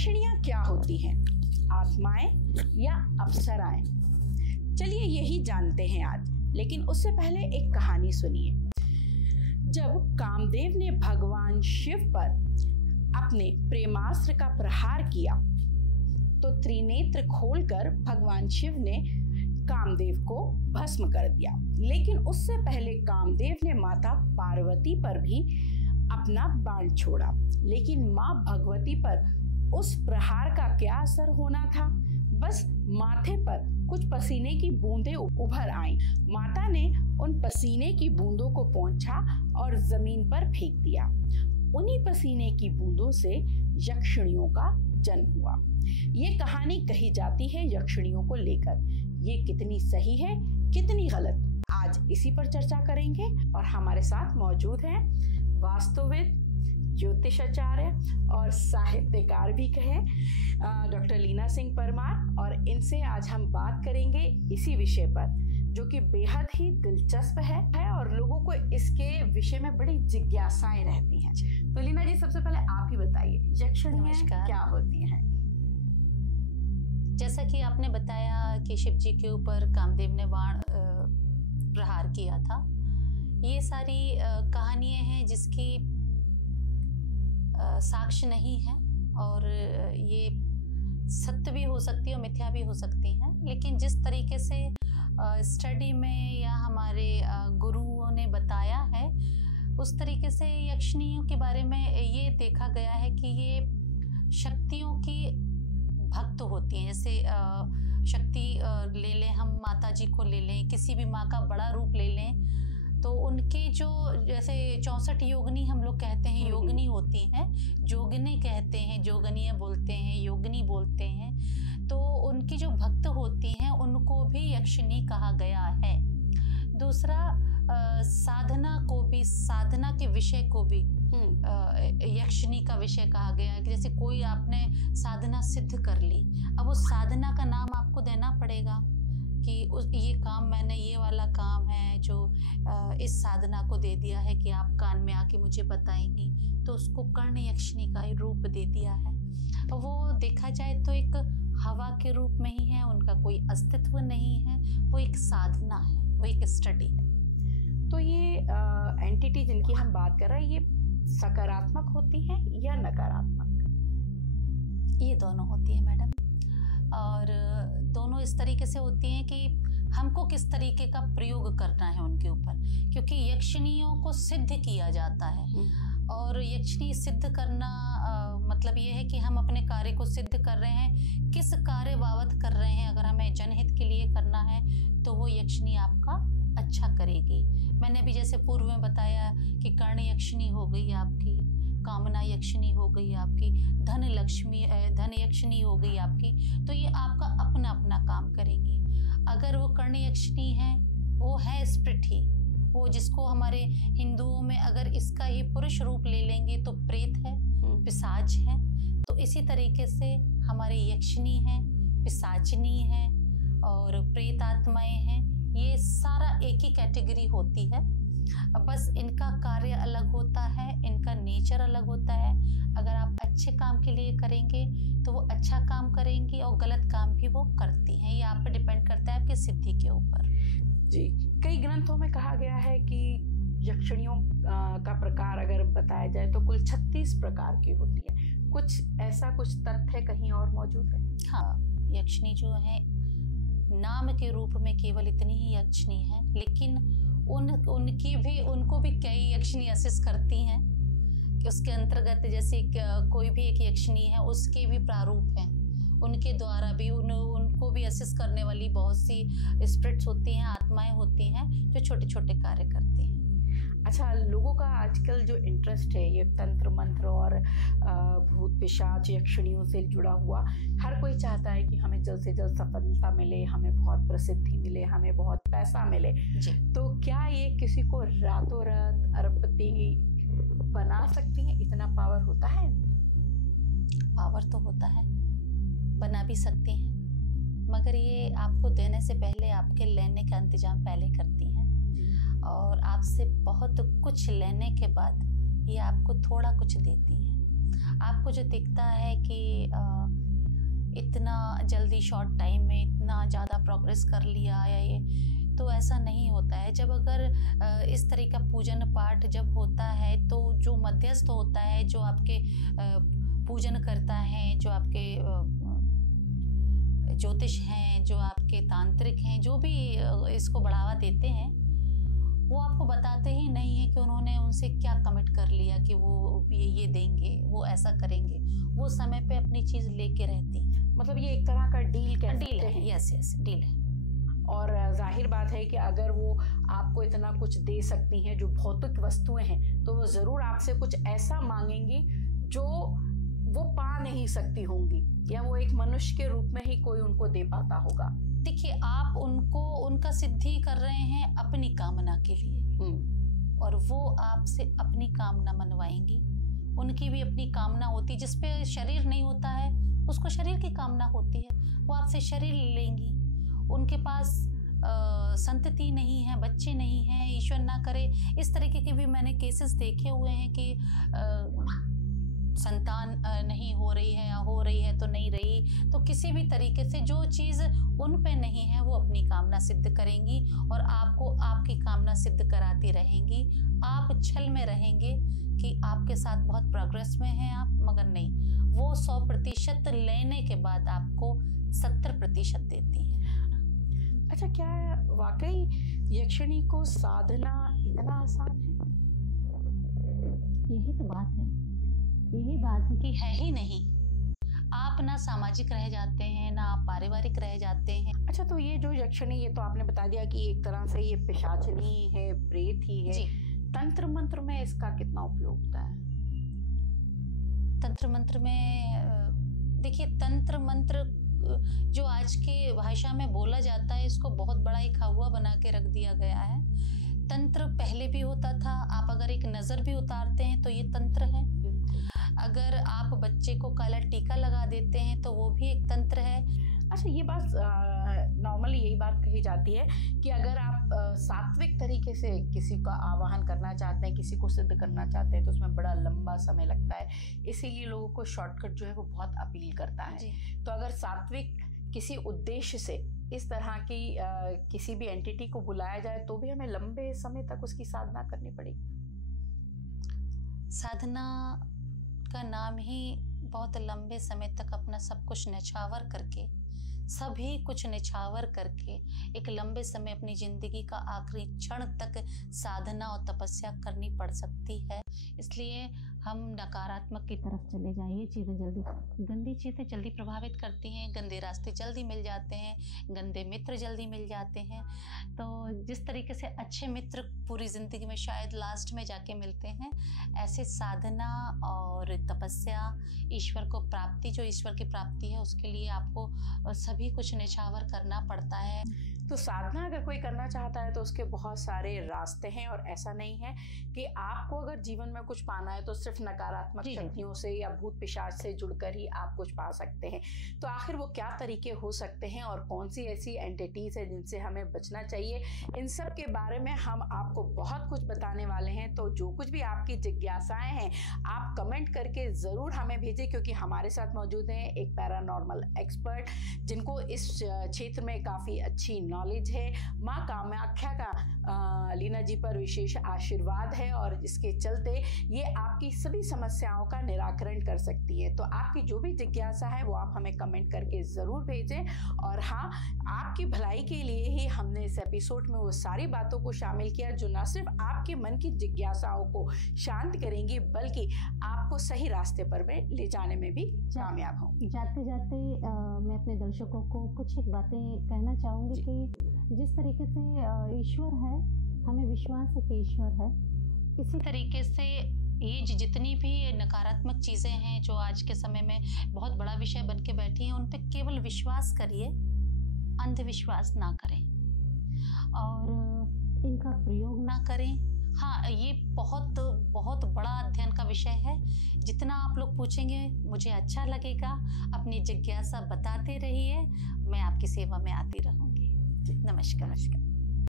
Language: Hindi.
यक्षिणियाँ क्या होती हैं? आत्माएं या अप्सराएं? चलिए यही जानते हैं आज, लेकिन उससे पहले एक कहानी सुनिए। जब कामदेव ने भगवान शिव पर अपने प्रेमास्त्र का प्रहार किया तो त्रिनेत्र खोलकर भगवान शिव ने कामदेव को भस्म कर दिया। लेकिन उससे पहले कामदेव ने माता पार्वती पर भी अपना बाण छोड़ा। लेकिन माँ भगवती पर उस प्रहार का क्या असर होना था? बस माथे पर कुछ पसीने की बूंदें उभर आईं। माता ने उन पसीने की बूंदों को पोंछा और जमीन पर फेंक दिया। उन्हीं पसीने की बूंदों से यक्षिणियों का जन्म हुआ। ये कहानी कही जाती है यक्षिणियों को लेकर। ये कितनी सही है, कितनी गलत, आज इसी पर चर्चा करेंगे। और हमारे साथ मौजूद हैं वास्तुविद, ज्योतिषाचार्य और साहित्यकार भी कहें डॉक्टर लीना सिंह परमार, और इनसे आज हम बात करेंगे इसी विषय पर जो कि बेहद ही दिलचस्प है और लोगों को इसके विषय में बड़ी जिज्ञासाएं रहती हैं। तो लीना जी, सबसे पहले आप ही बताइए, यक्षिणियाँ क्या होती हैं? जैसा कि आपने बताया कि शिव जी के ऊपर कामदेव ने बाण प्रहार किया था, ये सारी कहानियां हैं जिसकी साक्ष्य नहीं है और ये सत्य भी हो सकती है और मिथ्या भी हो सकती हैं। लेकिन जिस तरीके से स्टडी में या हमारे गुरुओं ने बताया है, उस तरीके से यक्षिणियों के बारे में ये देखा गया है कि ये शक्तियों की भक्त होती हैं। जैसे शक्ति ले लें, हम माता जी को ले लें, किसी भी माँ का बड़ा रूप ले लें, तो उनके जो जैसे 64 योगिनी हम लोग कहते हैं, योगिनी होती हैं, जोगिनी कहते हैं, जोगनियाँ बोलते हैं, योगिनी बोलते हैं। तो उनकी जो भक्त होती हैं उनको भी यक्षिणी कहा गया है। दूसरा, साधना को भी, साधना के विषय को भी यक्षिणी का विषय कहा गया है। कि जैसे कोई आपने साधना सिद्ध कर ली, अब उस साधना का नाम आपको देना पड़ेगा कि ये काम, मैंने ये वाला काम है जो इस साधना को दे दिया है कि आप कान में आके मुझे बताएंगी, तो उसको कर्ण यक्षिणी का रूप दे दिया है। वो देखा जाए तो एक हवा के रूप में ही है, उनका कोई अस्तित्व नहीं है, वो एक साधना है, वो एक स्टडी है। तो ये एंटिटी जिनकी हम बात कर रहे हैं, ये सकारात्मक होती हैं या नकारात्मक? ये दोनों होती है मैडम, और दोनों इस तरीके से होती हैं कि हमको किस तरीके का प्रयोग करना है उनके ऊपर, क्योंकि यक्षिणियों को सिद्ध किया जाता है। और यक्षिणी सिद्ध करना मतलब ये है कि हम अपने कार्य को सिद्ध कर रहे हैं, किस कार्य बाबत कर रहे हैं। अगर हमें जनहित के लिए करना है तो वो यक्षिणी आपका अच्छा करेगी। मैंने भी जैसे पूर्व में बताया कि कर्ण यक्षिणी हो गई आपकी, कामना यक्षिणी हो गई आपकी, धन यक्षिणी हो गई आपकी। तो ये आपका अपना अपना काम करेंगी। अगर वो कर्ण यक्षिणी है, वो है स्प्रिट ही, वो जिसको हमारे हिंदुओं में अगर इसका ही पुरुष रूप ले लेंगे तो प्रेत है, पिशाच है। तो इसी तरीके से हमारे यक्षिणी है, पिशाचनी है और प्रेत आत्माएं हैं। ये सारा एक ही कैटेगरी होती है, बस इनका कार्य अलग होता है, इनका नेचर अलग होता है। अगर आप अच्छे काम के लिए करेंगे तो वो अच्छा काम करेंगी और गलत काम भी वो करती हैं। ये आप पे डिपेंड करता है आपकी सिद्धि के ऊपर। जी, कई ग्रंथों में कहा गया है कि यक्षिणियों का प्रकार अगर बताया जाए तो कुल 36 प्रकार की होती है। कुछ ऐसा कुछ तथ्य कहीं और मौजूद है? हाँ, यक्षिणी जो है नाम के रूप में केवल इतनी ही यक्षिणी है, लेकिन उनको भी कई यक्षिणी असिस्ट करती हैं। उसके अंतर्गत जैसे कोई भी एक यक्षिणी है, उसके भी प्रारूप हैं, उनके द्वारा भी उनको भी असिस्ट करने वाली बहुत सी स्पिरिट्स होती हैं, आत्माएं होती हैं जो छोटे छोटे कार्य करती हैं। अच्छा, लोगों का आजकल जो इंटरेस्ट है ये तंत्र मंत्र और भूत पिशाच यक्षिणियों से जुड़ा हुआ, हर कोई चाहता है कि हमें जल्द से जल्द सफलता मिले, हमें बहुत प्रसिद्धि मिले, हमें बहुत पैसा मिले जी। तो क्या ये किसी को रातों रात अरबपति बना सकती है? इतना पावर होता है? पावर तो होता है, बना भी सकती हैं, मगर ये आपको देने से पहले आपके लेने का इंतजाम पहले करती हैं और आपसे बहुत कुछ लेने के बाद ये आपको थोड़ा कुछ देती हैं। आपको जो दिखता है कि जल्दी शॉर्ट टाइम में इतना ज़्यादा प्रोग्रेस कर लिया या ये, तो ऐसा नहीं होता है। जब अगर इस तरह का पूजन पाठ जब होता है तो जो मध्यस्थ होता है, जो आपके पूजन करता है, जो आपके ज्योतिष हैं, जो आपके तांत्रिक हैं, जो भी इसको बढ़ावा देते हैं, वो आपको बताते ही नहीं है कि उन्होंने उनसे क्या कमिट कर लिया कि वो ये देंगे, वो ऐसा करेंगे। वो समय पे अपनी चीज़ लेके रहती हैं। मतलब ये एक तरह का डील है। यस डील है। और जाहिर बात है कि अगर वो आपको इतना कुछ दे सकती हैं, जो भौतिक वस्तुएं हैं, तो वो ज़रूर आपसे कुछ ऐसा मांगेंगी जो वो पा नहीं सकती होंगी, या वो एक मनुष्य के रूप में ही कोई उनको दे पाता होगा। देखिए, आप उनका सिद्धि कर रहे हैं अपनी कामना के लिए, और वो आपसे अपनी कामना मनवाएंगी। उनकी भी अपनी कामना होती है। जिस पे शरीर नहीं होता है उसको शरीर की कामना होती है, वो आपसे शरीर लेंगी। उनके पास संतति नहीं है, बच्चे नहीं हैं, ईश्वर ना करे। इस तरीके के भी मैंने केसेस देखे हुए हैं कि संतान नहीं हो रही है, या हो रही है तो नहीं रही। तो किसी भी तरीके से जो चीज़ उन पे नहीं है वो अपनी कामना सिद्ध करेंगी, और आपको आपकी कामना सिद्ध कराती रहेंगी। आप छल में रहेंगे कि आपके साथ बहुत प्रोग्रेस में हैं आप, मगर नहीं, वो 100% लेने के बाद आपको 70% देती हैं। अच्छा, क्या वाकई यक्षिणी को साधना इतना आसान है? यही तो बात है। यही बात है कि है ही नहीं। आप ना सामाजिक रह जाते हैं, ना आप पारिवारिक रह जाते हैं। अच्छा, तो ये जो यक्षिणी, ये तो आपने बता दिया कि एक तरह से ये पिशाचिनी है, प्रेत ही है। तंत्र मंत्र में इसका कितना उपयोग होता है? तंत्र मंत्र में देखिए, तंत्र मंत्र जो आज के भाषा में बोला जाता है, इसको बहुत बड़ा एक हवा बना के रख दिया गया है। तंत्र पहले भी होता था। आप अगर एक नज़र भी उतारते हैं तो ये तंत्र है। अगर आप बच्चे को काला टीका लगा देते हैं तो वो भी एक तंत्र है। अच्छा, ये बात नॉर्मली यही बात कही जाती है कि अगर आप सात्विक तरीके से किसी का आवाहन करना चाहते हैं, किसी को सिद्ध करना चाहते हैं, तो उसमें बड़ा लंबा समय लगता है। इसीलिए लोगों को शॉर्टकट जो है वो बहुत अपील करता है। तो अगर सात्विक किसी उद्देश्य से इस तरह की किसी भी एंटिटी को बुलाया जाए तो भी हमें लंबे समय तक उसकी साधना करनी पड़ेगी। साधना का नाम ही बहुत लंबे समय तक अपना सब कुछ न्यौछावर करके, सभी कुछ न्यौछावर करके एक लंबे समय अपनी जिंदगी का आखिरी क्षण तक साधना और तपस्या करनी पड़ सकती है। इसलिए हम नकारात्मक की तरफ चले जाएं। ये चीज़ें जल्दी, गंदी चीज़ें जल्दी प्रभावित करती हैं, गंदे रास्ते जल्दी मिल जाते हैं, गंदे मित्र जल्दी मिल जाते हैं। तो जिस तरीके से अच्छे मित्र पूरी ज़िंदगी में शायद लास्ट में जाके मिलते हैं, ऐसे साधना और तपस्या, ईश्वर को प्राप्ति, जो ईश्वर की प्राप्ति है, उसके लिए आपको सभी कुछ न्यौछावर करना पड़ता है। तो साधना अगर कोई करना चाहता है तो उसके बहुत सारे रास्ते हैं, और ऐसा नहीं है कि आपको अगर जीवन में कुछ पाना है तो सिर्फ नकारात्मक शक्तियों से या भूत पिशाच से जुड़कर ही आप कुछ पा सकते हैं। तो आखिर वो क्या तरीके हो सकते हैं और कौन सी ऐसी एंटिटीज है जिनसे हमें बचना चाहिए, इन सब के बारे में हम आपको बहुत कुछ बताने वाले हैं। तो जो कुछ भी आपकी जिज्ञासाएं हैं आप कमेंट करके ज़रूर हमें भेजें, क्योंकि हमारे साथ मौजूद हैं एक पैरानॉर्मल एक्सपर्ट जिनको इस क्षेत्र में काफ़ी अच्छी नॉलेज है। माँ कामाख्या का लीना जी पर विशेष आशीर्वाद है, और इसके चलते ये आपकी सभी समस्याओं का निराकरण कर सकती है। तो आपकी जो भी जिज्ञासा है वो आप हमें कमेंट करके ज़रूर भेजें। और हाँ, आपकी भलाई के लिए ही हमने इस एपिसोड में वो सारी बातों को शामिल किया जो न सिर्फ आपके मन की जिज्ञासाओं को शांत करेंगी, बल्कि आपको सही रास्ते पर में ले जाने में भी कामयाब होंगी। जाते जाते मैं अपने दर्शकों को कुछ एक बातें कहना चाहूँगी कि जिस तरीके से ईश्वर है, हमें विश्वास है कि ईश्वर है, इसी तरीके से ये जितनी भी नकारात्मक चीज़ें हैं जो आज के समय में बहुत बड़ा विषय बन के बैठी हैं, उन पे केवल विश्वास करिए, अंधविश्वास ना करें और इनका प्रयोग ना करें। हाँ, ये बहुत बहुत बड़ा अध्ययन का विषय है। जितना आप लोग पूछेंगे मुझे अच्छा लगेगा। अपनी जिज्ञासा बताते रहिए, मैं आपकी सेवा में आती रहूँगी। नमस्कार।